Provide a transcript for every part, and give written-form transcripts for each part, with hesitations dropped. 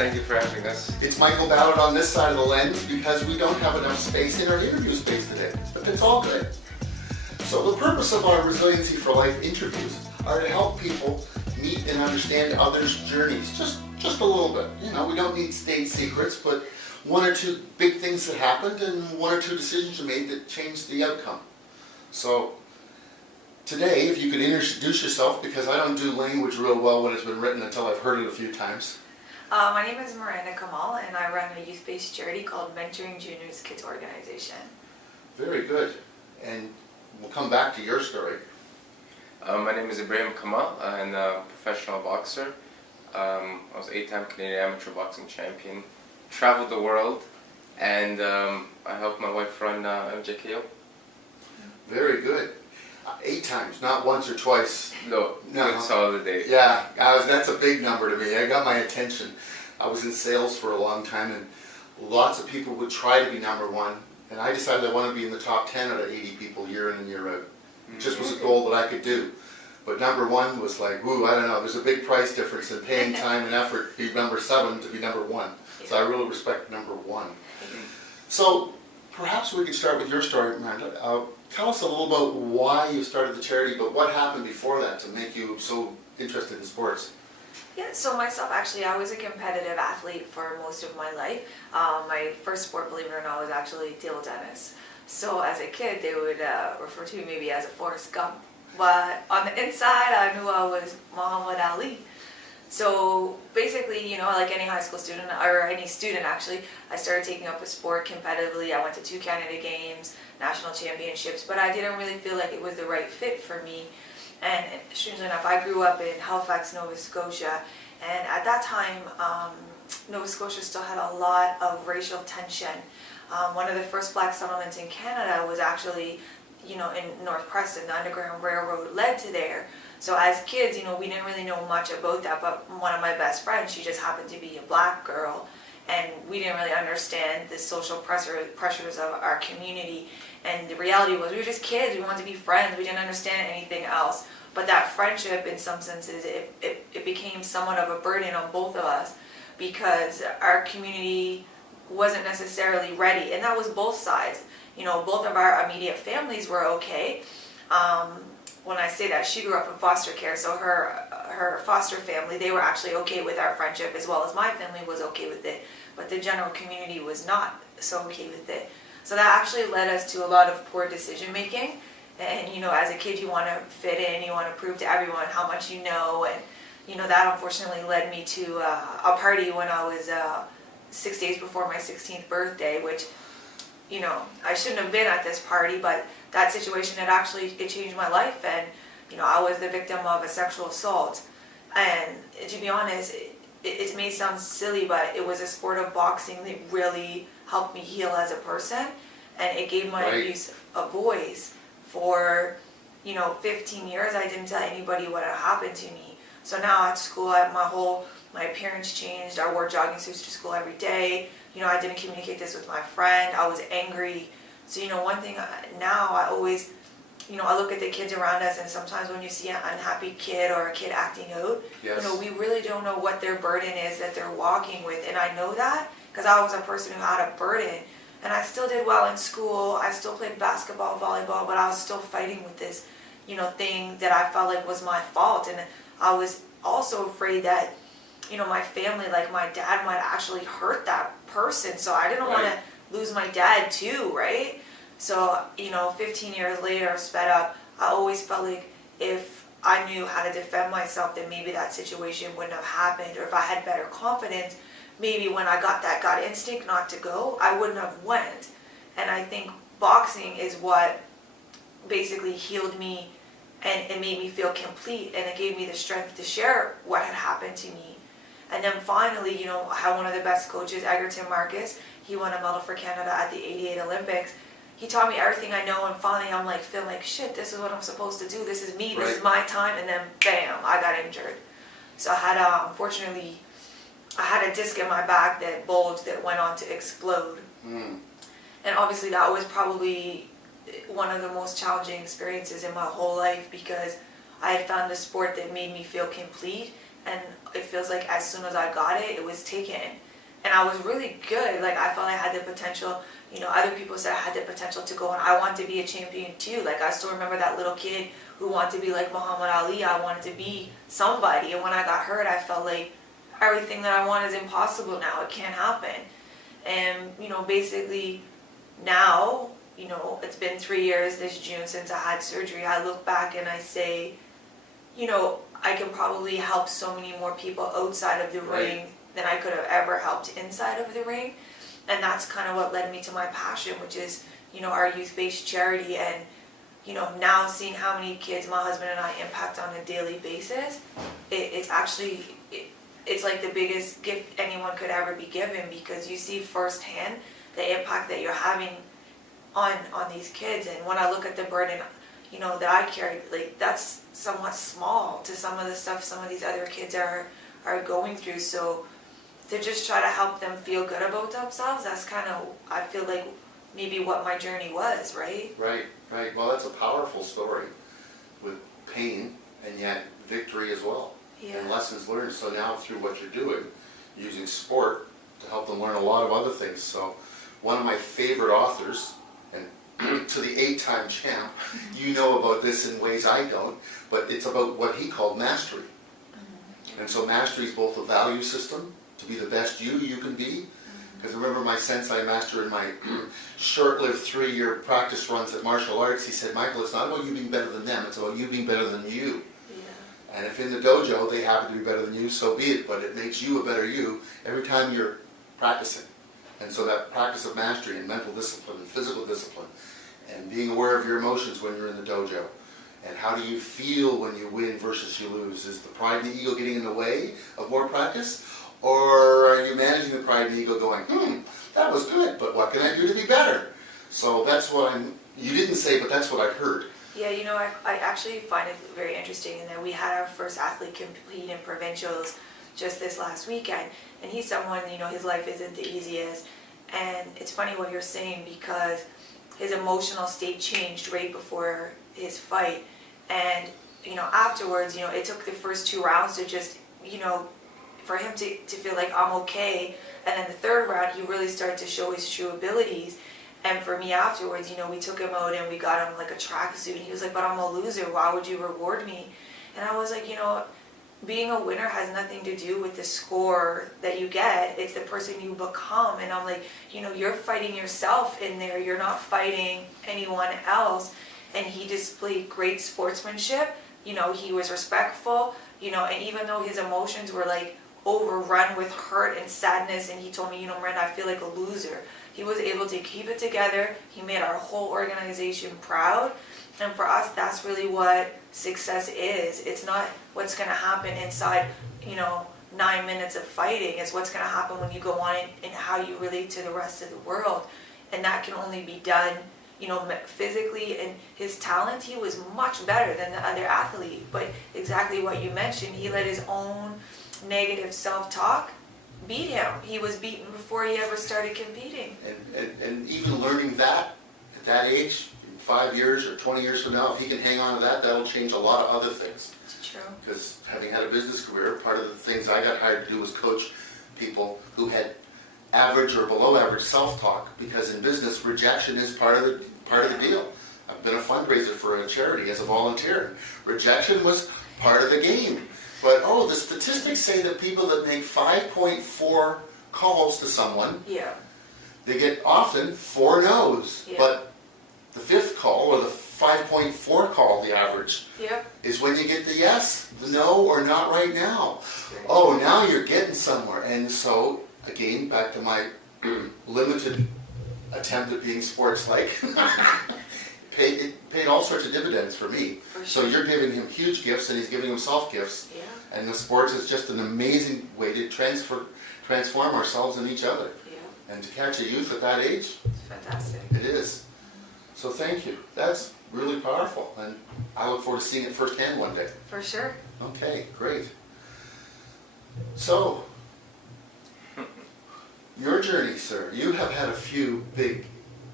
Thank you for having us. It's Michael Ballard on this side of the lens because we don't have enough space in our interview space today, but it's all good. So the purpose of our Resiliency for Life interviews are to help people meet and understand others' journeys, just a little bit. You know, we don't need state secrets, but one or two big things that happened and one or two decisions you made that changed the outcome. So today, if you could introduce yourself, because I don't do language real well when it's been written until I've heard it a few times. My name is Miranda Kamal, and I run a youth-based charity called Mentoring Juniors Kids Organization. Very good. And we'll come back to your story. My name is Ibrahim Kamal. I'm a professional boxer. I was 8-time Canadian amateur boxing champion. Traveled the world, and I helped my wife run MJKO. Very good. 8 times, not once or twice. No, good solid day. Yeah, that's a big number to me. I got my attention. I was in sales for a long time, and lots of people would try to be number one, and I decided I wanted to be in the top 10 out of 80 people year in and year out. It just was a goal that I could do. But number one was like, woo, I don't know, there's a big price difference in paying time and effort to be number 7 to be number 1. So I really respect number 1. So perhaps we could start with your story, Miranda. Tell us a little about why you started the charity, but what happened before that to make you so interested in sports? Yeah, so myself, actually, I was a competitive athlete for most of my life. My first sport, believe it or not, was actually table tennis. So as a kid, they would refer to me maybe as a Forrest Gump. But on the inside, I knew I was Muhammad Ali. So basically, you know, like any high school student, or any student actually, I started taking up a sport competitively. I went to 2 Canada Games, national championships, but I didn't really feel like it was the right fit for me. And strangely enough, I grew up in Halifax, Nova Scotia, and at that time, Nova Scotia still had a lot of racial tension. One of the first black settlements in Canada was actually, you know, in North Preston. The Underground Railroad led to there. So as kids, you know, we didn't really know much about that, but one of my best friends, she just happened to be a black girl, and we didn't really understand the social pressures of our community. And the reality was we were just kids, we wanted to be friends, we didn't understand anything else. But that friendship, in some senses, it became somewhat of a burden on both of us because our community wasn't necessarily ready, and that was both sides. You know, both of our immediate families were okay. When I say that, she grew up in foster care, so her foster family, they were actually okay with our friendship as well as my family was okay with it, but the general community was not so okay with it. So that actually led us to a lot of poor decision making. And you know, as a kid, you want to fit in, you want to prove to everyone how much you know, and you know, that unfortunately led me to a party when I was 6 days before my 16th birthday, which, you know, I shouldn't have been at this party, but that situation it changed my life. And you know, I was the victim of a sexual assault, and to be honest, it may sound silly, but it was a sport of boxing that really helped me heal as a person, and it gave my abuse a voice. For, you know, 15 years I didn't tell anybody what had happened to me. So now at school, my appearance changed. I wore jogging suits to school every day. You know, I didn't communicate this with my friend. I was angry. So, you know, one thing now, I always, you know, I look at the kids around us, and sometimes when you see an unhappy kid or a kid acting out, you know, we really don't know what their burden is that they're walking with. And I know that because I was a person who had a burden. And I still did well in school. I still played basketball, volleyball, but I was still fighting with this, you know, thing that I felt like was my fault. And I was also afraid that, you know, my family, like my dad, might actually hurt that person. So I didn't want to lose my dad too, right? So, you know, 15 years later, sped up, I always felt like if I knew how to defend myself, then maybe that situation wouldn't have happened. Or if I had better confidence, maybe when I got that gut instinct not to go, I wouldn't have went. And I think boxing is what basically healed me and it made me feel complete, and it gave me the strength to share what had happened to me. And then finally, you know, I had one of the best coaches, Egerton Marcus. He won a medal for Canada at the '88 Olympics. He taught me everything I know, and finally I'm like, feeling like, shit, this is what I'm supposed to do. This is me, this is my time. And then bam, I got injured. So I had, unfortunately, I had a disc in my back that bulged that went on to explode. And obviously that was probably one of the most challenging experiences in my whole life because I had found a sport that made me feel complete and it feels like as soon as I got it, it was taken. And I was really good. Like, I felt I had the potential. You know, other people said I had the potential to go, and I wanted to be a champion too. Like, I still remember that little kid who wanted to be like Muhammad Ali. I wanted to be somebody. And when I got hurt, I felt like everything that I want is impossible now. It can't happen. And, you know, basically now, you know, it's been 3 years this June since I had surgery. I look back and I say, you know, I can probably help so many more people outside of the ring than I could have ever helped inside of the ring. And that's kind of what led me to my passion, which is, you know, our youth-based charity. And, you know, now seeing how many kids my husband and I impact on a daily basis, it's actually, it's like the biggest gift anyone could ever be given, because you see firsthand the impact that you're having on these kids. And when I look at the burden, you know, that I carried, like, that's somewhat small to some of the stuff some of these other kids are going through. So to just try to help them feel good about themselves, that's kind of, I feel like, maybe what my journey was, right? Right. Well, that's a powerful story with pain and yet victory as well. Yeah. And lessons learned. So now through what you're doing, using sport to help them learn a lot of other things. So one of my favorite authors, and to the 8-time champ, you know about this in ways I don't, but it's about what he called mastery. And so mastery is both a value system, to be the best you can be. Because remember my sensei master in my short-lived 3-year practice runs at martial arts, he said, Michael, it's not about you being better than them, it's about you being better than you. Yeah. And if in the dojo they happen to be better than you, so be it, but it makes you a better you every time you're practicing. And so that practice of mastery and mental discipline and physical discipline and being aware of your emotions when you're in the dojo. And how do you feel when you win versus you lose? Is the pride and the ego getting in the way of more practice? Or are you managing the pride and the ego going, that was good, but what can I do to be better? So that's what you didn't say, but that's what I heard. Yeah, you know, I actually find it very interesting in that we had our first athlete compete in provincials just this last weekend. And he's someone, you know, his life isn't the easiest. And it's funny what you're saying, because his emotional state changed right before his fight. And, you know, afterwards, you know, it took the first 2 rounds to just, you know, for him to feel like I'm okay. And then the 3rd round, he really started to show his true abilities. And for me afterwards, you know, we took him out and we got him like a tracksuit. And he was like, but I'm a loser. Why would you reward me? And I was like, you know, being a winner has nothing to do with the score that you get. It's the person you become. And I'm like, you know, you're fighting yourself in there. You're not fighting anyone else. And he displayed great sportsmanship. You know, he was respectful, you know, and even though his emotions were like overrun with hurt and sadness, and he told me, you know, Miranda, I feel like a loser, he was able to keep it together. He made our whole organization proud. And for us, that's really what success is. It's not what's going to happen inside, you know, 9 minutes of fighting. It's what's going to happen when you go on and how you relate to the rest of the world. And that can only be done, you know, physically. And his talent, he was much better than the other athlete. But exactly what you mentioned, he let his own negative self-talk beat him. He was beaten before he ever started competing. And even learning that at that age, 5 years or 20 years from now, if he can hang on to that, that'll change a lot of other things. It's true. Because having had a business career, part of the things I got hired to do was coach people who had average or below average self-talk, because in business, rejection is part of the deal. I've been a fundraiser for a charity as a volunteer. Rejection was part of the game. But, the statistics say that people that make 5.4 calls to someone, they get often 4 no's. Yeah. But the 5th call, or the 5.4 call, the average, is when you get the yes, the no, or not right now. Oh, now you're getting somewhere. And so, again, back to my limited attempt at being sports-like, it paid all sorts of dividends for me. For sure. So you're giving him huge gifts, and he's giving himself gifts. Yeah. And the sports is just an amazing way to transform ourselves and each other. Yeah. And to catch a youth at that age, it's fantastic. It is. So thank you. That's really powerful, and I look forward to seeing it firsthand one day. For sure. Okay, great. So, your journey, sir. You have had a few big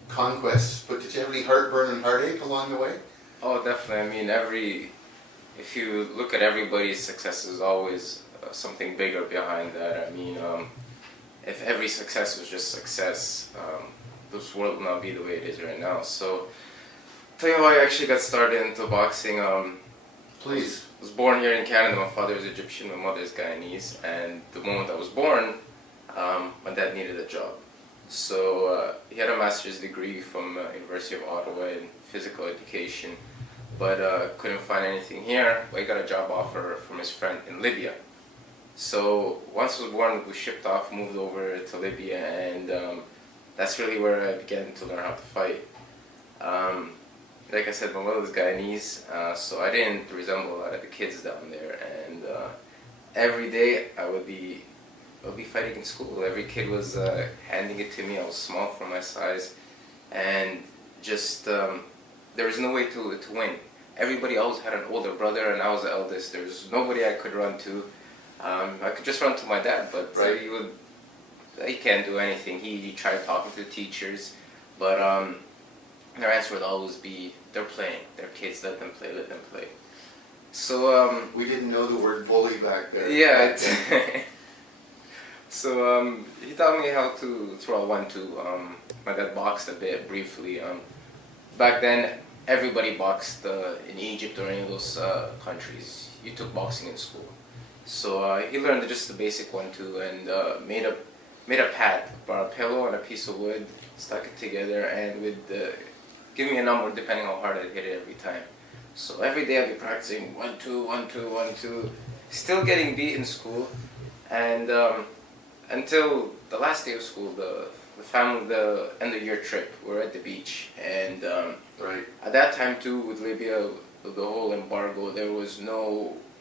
conquests, but did you have any heartburn and heartache along the way? Oh, definitely. I mean, if you look at everybody's success, is always something bigger behind that. I mean, if every success was just success, this world would not be the way it is right now. So, tell you how I actually got started into boxing. Please. I was born here in Canada. My father is Egyptian, my mother is Guyanese, and the moment I was born, my dad needed a job. So he had a master's degree from University of Ottawa in physical education, but couldn't find anything here. But he got a job offer from his friend in Libya. So once I was born, we shipped off, moved over to Libya, and that's really where I began to learn how to fight. Like I said, my mother was Guyanese, so I didn't resemble a lot of the kids down there. And every day I would be fighting in school. Every kid was handing it to me. I was small for my size, and just there was no way to win. Everybody always had an older brother, and I was the eldest. There was nobody I could run to. I could just run to my dad, but Right. he can't do anything. He tried talking to the teachers, but their answer would always be, they're playing, they're kids, let them play, let them play. So, We didn't know the word bully back then. yeah, Back then. so he taught me how to throw a 1-2. My dad boxed a bit briefly. Back then, everybody boxed in Egypt or any of those countries. You took boxing in school. So he learned just the basic 1-2 and made a pad, brought a pillow and a piece of wood, stuck it together, and would give me a number depending how hard I'd hit it every time. So every day I'd be practicing 1-2, 1-2, 1-2, still getting beat in school, and until the last day of school, the family, the end of year trip, we're at the beach, and Right. at that time too, with Libya, the whole embargo, there was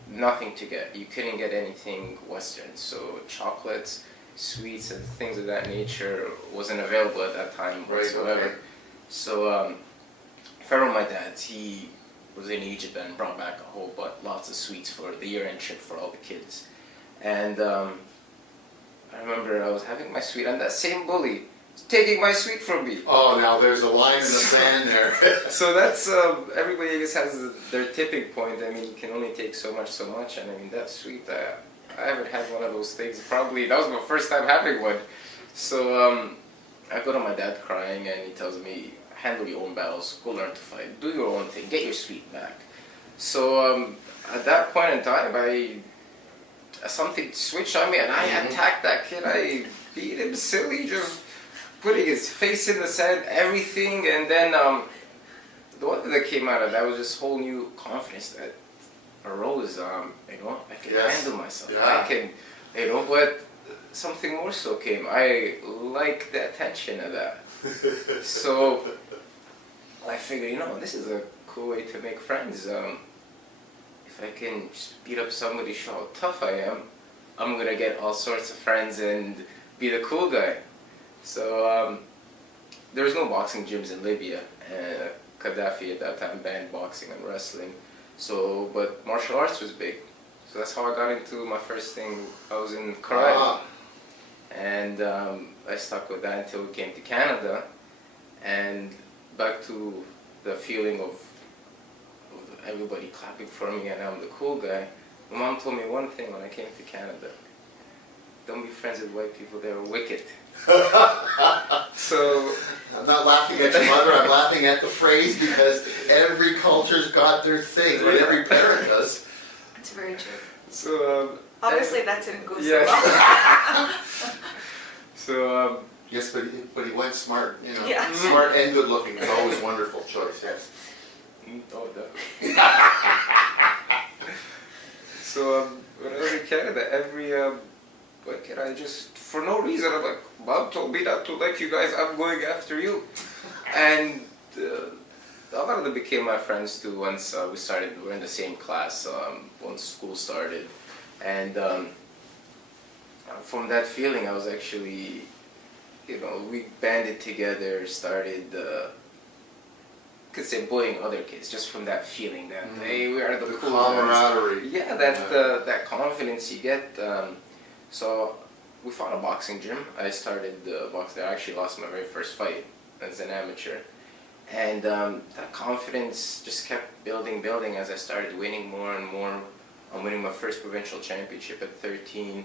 nothing to get. You couldn't get anything Western, so chocolates, sweets, and things of that nature wasn't available at that time whatsoever. Okay. So a friend of my dad's, he was in Egypt and brought back a whole lots of sweets for the year-end trip for all the kids. And I remember I was having my sweet, and that same bully was taking my sweet from me. Oh, now there's a line in the sand there. So that's, everybody I guess has their tipping point. I mean, you can only take so much, and I mean, that sweet, I haven't had one of those things. Probably, that was my first time having one. So I go to my dad crying, and he tells me, handle your own battles, go learn to fight, do your own thing, get your sweet back. So at that point in time, something switched on me, and I attacked that kid. I beat him silly, just putting his face in the sand, everything, and then the one thing that came out of that was this whole new confidence that arose. I can handle myself. Yeah. I can, but something more so came. I like the attention of that. So I figured, this is a cool way to make friends. If I can just beat up somebody, show how tough I am, I'm gonna get all sorts of friends and be the cool guy. So there was no boxing gyms in Libya. Gaddafi at that time banned boxing and wrestling. So, but martial arts was big. So that's how I got into my first thing. I was in karate. And I stuck with that until we came to Canada. And back to the feeling of everybody clapping for me and I'm the cool guy. My mom told me one thing when I came to Canada. Don't be friends with white people, they're wicked. So I'm not laughing at your mother, I'm laughing at the phrase because every culture's got their thing, right? Every parent does. It's very true. So Obviously that didn't go so yeah. well. So Yes, but he went smart, Yeah. Smart and good looking, it's always a wonderful choice, yes. oh, definitely. So when I was in Canada, every kid, I just, for no reason, I'm like, Bob told me not to like you guys, I'm going after you. And a lot of them became my friends too once we're in the same class, once school started. And from that feeling, I was actually, we banded together, started, could say bullying other kids, just from that feeling that, hey, we are the cool ones. Camaraderie. Yeah, that confidence you get. So we found a boxing gym. I started boxing. I actually lost my very first fight as an amateur. And that confidence just kept building as I started winning more and more. I'm winning my first provincial championship at 13.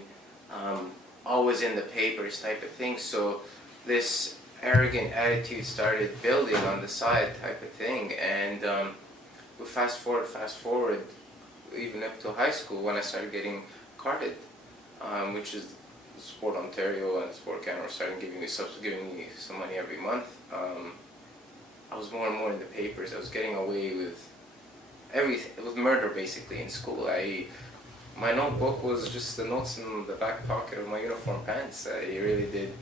Always in the papers type of thing. So this arrogant attitude started building on the side type of thing. And we fast forward, even up to high school when I started getting carded, which is Sport Ontario and Sport Canada started giving me some money every month. I was more and more in the papers. I was getting away with everything. It was murder basically in school. My notebook was just the notes in the back pocket of my uniform pants. I really did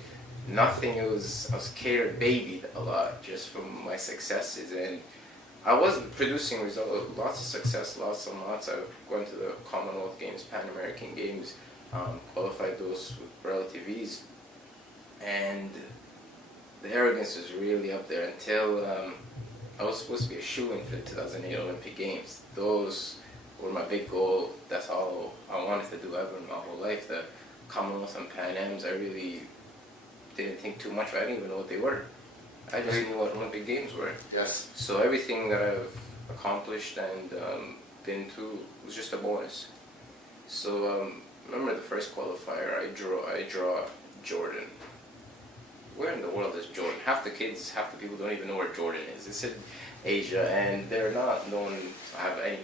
nothing. I was catered babied a lot just from my successes, and I was producing results, lots of success, lots and lots. I've gone to the Commonwealth Games, Pan American Games, qualified those with relative ease, and the arrogance was really up there until I was supposed to be a shoo-in for the 2008 Olympic Games. Those were my big goal. That's all I wanted to do ever in my whole life. The Commonwealth and Pan Ams, I really didn't think too much. I didn't even know what they were. I just knew what Olympic Games were. Yes. So everything that I've accomplished and been to was just a bonus. So remember the first qualifier, I draw Jordan. Where in the world is Jordan? Half the people don't even know where Jordan is. It's in Asia, and they're not known to have any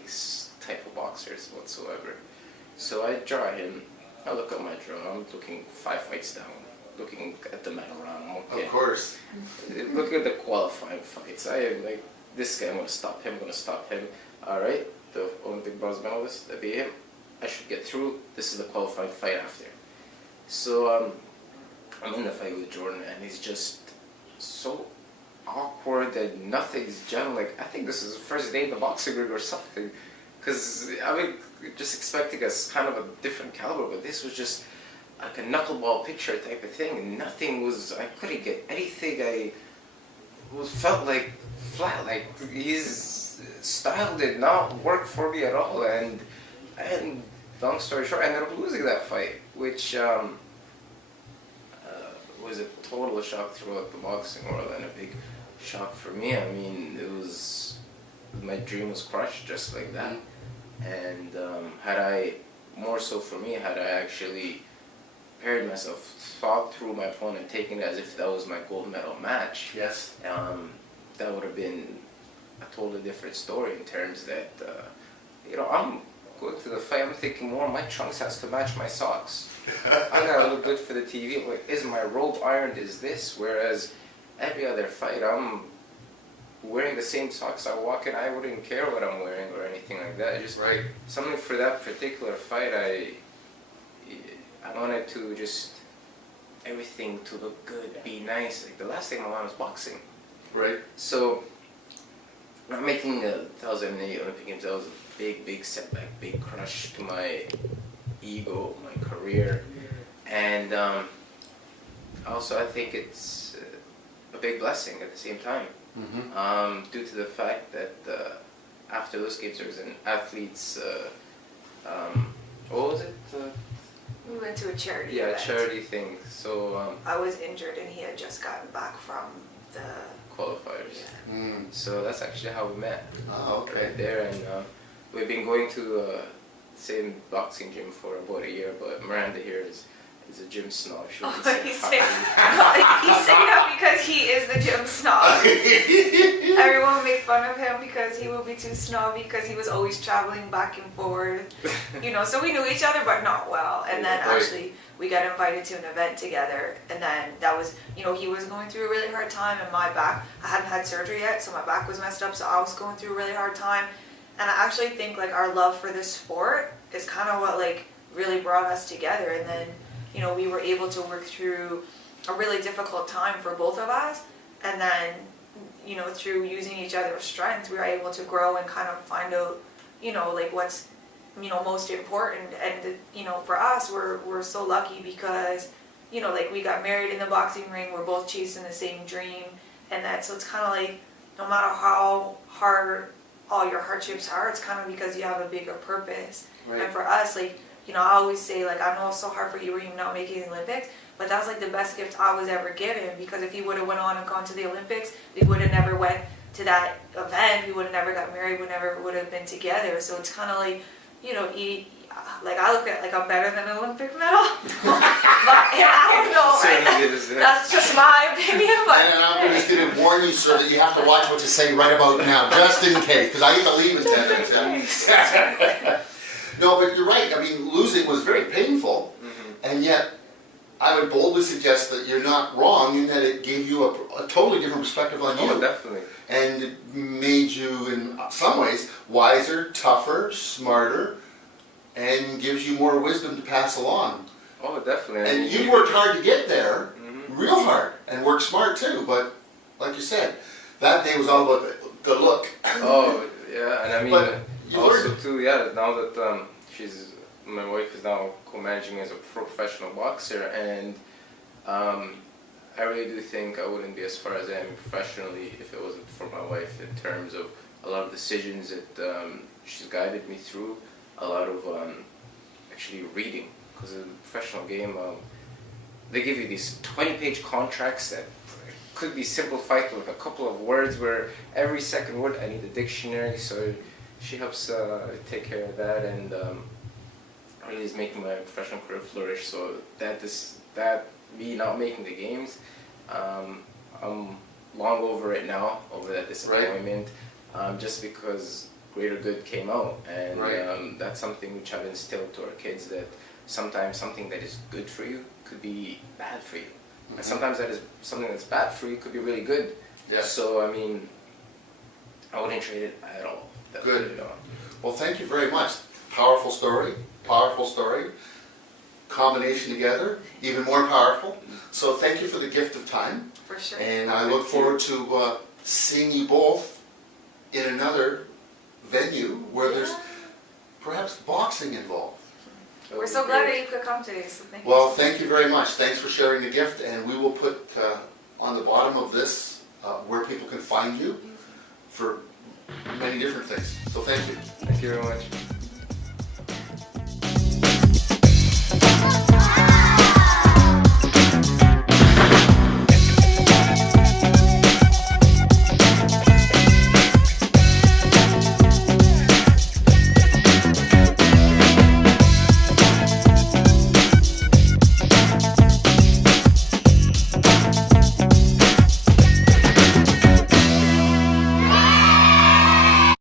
type of boxers whatsoever. So I draw him. I look at my draw. I'm looking 5 fights down, looking at the medal round. Okay. Of course. Look at the qualifying fights. I am like, this guy, I'm going to stop him, All right, the Olympic bronze medalist, I beat him. I should get through. This is the qualifying fight after. So I'm in the fight with Jordan, and he's just so awkward and nothing's gelling. Like, I think this is the first day in the boxing ring or something. Because, I mean, just expecting a kind of a different caliber, but this was just like a knuckleball picture type of thing. And nothing was, I couldn't get anything. Felt like flat, like his style did not work for me at all. And long story short, I ended up losing that fight, which was a total shock throughout the boxing world and a big shock for me. I mean, my dream was crushed just like that. And had I actually prepared myself, thought through my opponent, taking it as if that was my gold medal match, Yes. that would have been a totally different story in terms that, I'm going to the fight, I'm thinking more, my trunks has to match my socks. I gotta look good for the TV. I'm like, is my robe ironed? Is this? Whereas every other fight, I'm wearing the same socks I walk in. I wouldn't care what I'm wearing or anything like that. Just Right. something for that particular fight. I wanted to just everything to look good, be nice. Like the last thing I wanted was boxing. Right. So, not making the 2008 Olympic Games, that was a big setback, big crush to my ego, my career, and also I think it's a big blessing at the same time, due to the fact that after those games there was an athlete's, what was it? We went to a charity Yeah, event. a charity thing. So I was injured and he had just gotten back from the qualifiers. Yeah. So that's actually how we met. Oh, okay. Right there, and we've been going to the same boxing gym for about a year. But Miranda here is a gym snob. She wouldn't say He's hi. saying that because he is the gym snob. Everyone made fun of him because he would be too snobby because he was always traveling back and forth. So we knew each other but not well. And then Right. actually we got invited to an event together, and then that was, he was going through a really hard time, and my back, I hadn't had surgery yet, so my back was messed up, so I was going through a really hard time. And I actually think like our love for this sport is kind of what like really brought us together. And then we were able to work through a really difficult time for both of us, and then through using each other's strengths, we were able to grow and kind of find out like what's most important. And for us, we're so lucky because like we got married in the boxing ring, we're both chasing the same dream, and so it's kind of like no matter how hard all your hardships are, it's kind of because you have a bigger purpose. Right. And for us, like I always say, like, I know it's so hard for Ibrahim not making the Olympics, but that's like the best gift I was ever given, because if he would have went on and gone to the Olympics, we would have never went to that event, we would have never got married, we never would have been together. So it's kind of like, he like I look at like I'm better than an Olympic medal. But yeah, I don't know, right? That's just my opinion, but. And I'm just going to warn you, sir, that you have to watch what you say right about now, just in case, because I believe in tennis. No, but you're right. I mean, losing was very painful, and yet I would boldly suggest that you're not wrong in that it gave you a totally different perspective on you. Oh, definitely. And it made you, in some ways, wiser, tougher, smarter, and gives you more wisdom to pass along. Oh, definitely. And you worked hard to get there, real hard, and worked smart too, but like you said, that day was all about the look. Oh, yeah, and I mean, But you also learned. too, yeah, now that my wife is now co-managing as a professional boxer, and I really do think I wouldn't be as far as I am professionally if it wasn't for my wife, in terms of a lot of decisions that she's guided me through, a lot of actually reading, because in the professional game, they give you these 20-page contracts that could be simplified to like a couple of words, where every second word I need a dictionary, so she helps take care of that, and really is making my professional career flourish. So that me not making the games, I'm long over it now, over that disappointment, just because greater good came out, and that's something which I've instilled to our kids, that sometimes something that is good for you could be bad for you, and sometimes that is something that's bad for you could be really good. Yeah. So I mean, I wouldn't trade it at all. Good. You know. Well, thank you very much. Powerful story, combination together, even more powerful. So thank you for the gift of time. For sure. And I look forward to seeing you both in another venue where there's perhaps boxing involved. We're so glad that you could come today, so thank you. Well, thank you very much. Thanks for sharing the gift, and we will put on the bottom of this where people can find you for many different things. So thank you. Thank you very much.